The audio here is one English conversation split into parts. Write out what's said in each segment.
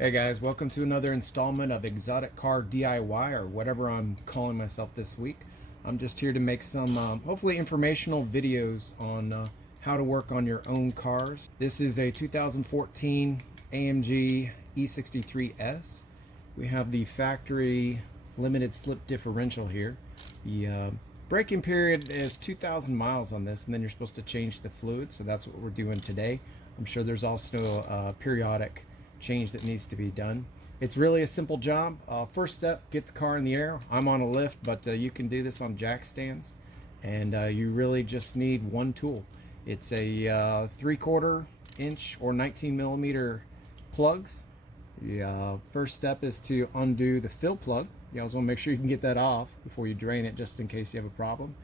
Hey guys, welcome to another installment of Exotic Car DIY, or whatever I'm calling myself this week. I'm just here to make some hopefully informational videos on how to work on your own cars. This is a 2014 AMG E63S. We have the factory limited slip differential here. The braking period is 2,000 miles on this, and then you're supposed to change the fluid, so that's what we're doing today. I'm sure there's also a periodic change that needs to be done. It's really a simple job. First step, get the car in the air. I'm on a lift, but you can do this on jack stands, and you really just need one tool. It's a 3/4 inch or 19 millimeter plugs. The first step is to undo the fill plug. You always want to make sure you can get that off before you drain it, just in case you have a problem,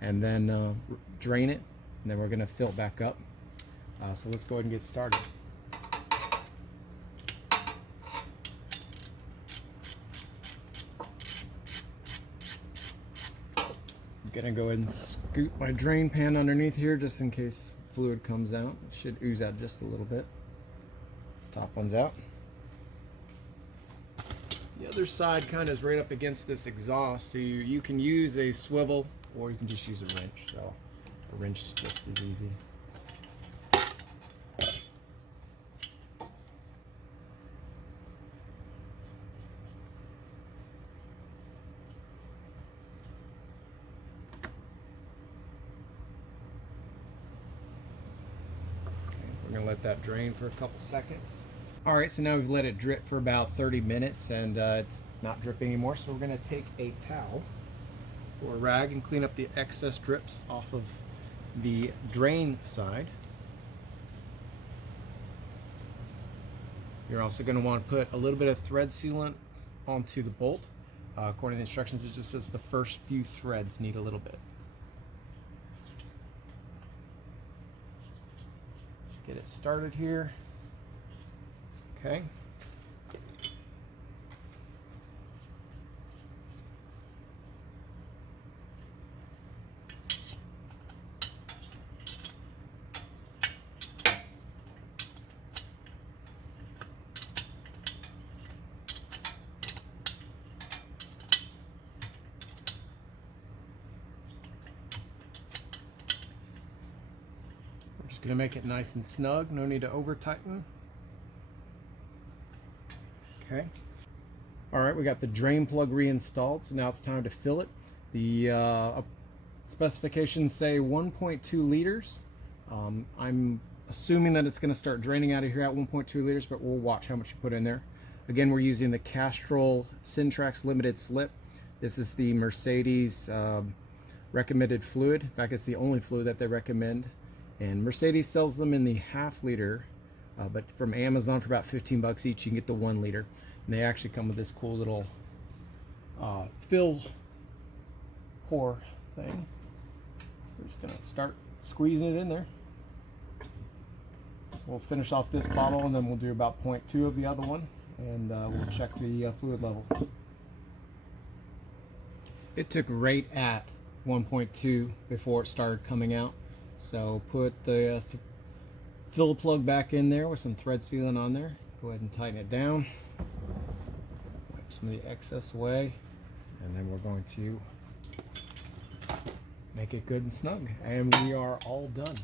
and then drain it, and then we're going to fill it back up. So let's go ahead and get started. I'm gonna go ahead and scoot my drain pan underneath here just in case fluid comes out. It should ooze out just a little bit. Top one's out. The other side kind of is right up against this exhaust, so you can use a swivel or you can just use a wrench. So a wrench is just as easy. We're gonna let that drain for a couple seconds. All right, so now we've let it drip for about 30 minutes and it's not dripping anymore. So we're gonna take a towel or a rag and clean up the excess drips off of the drain side. You're also gonna want to put a little bit of thread sealant onto the bolt. According to the instructions, it just says the first few threads need a little bit. Get it started here. Okay. Gonna make it nice and snug, no need to over tighten. Okay. All right, we got the drain plug reinstalled, so now it's time to fill it. The specifications say 1.2 liters. I'm assuming that it's gonna start draining out of here at 1.2 liters, but we'll watch how much you put in there. Again, we're using the Castrol Syntrax limited slip. This is the Mercedes recommended fluid. In fact, it's the only fluid that they recommend. And Mercedes sells them in the half-liter, but from Amazon for about 15 bucks each, you can get the 1 liter. And they actually come with this cool little fill pour thing. So we're just gonna start squeezing it in there. We'll finish off this bottle, and then we'll do about 0.2 of the other one, and we'll check the fluid level. It took right at 1.2 before it started coming out. So put the fill plug back in there with some thread sealant on there. Go ahead and tighten it down. Wipe some of the excess away. And then we're going to make it good and snug. And we are all done.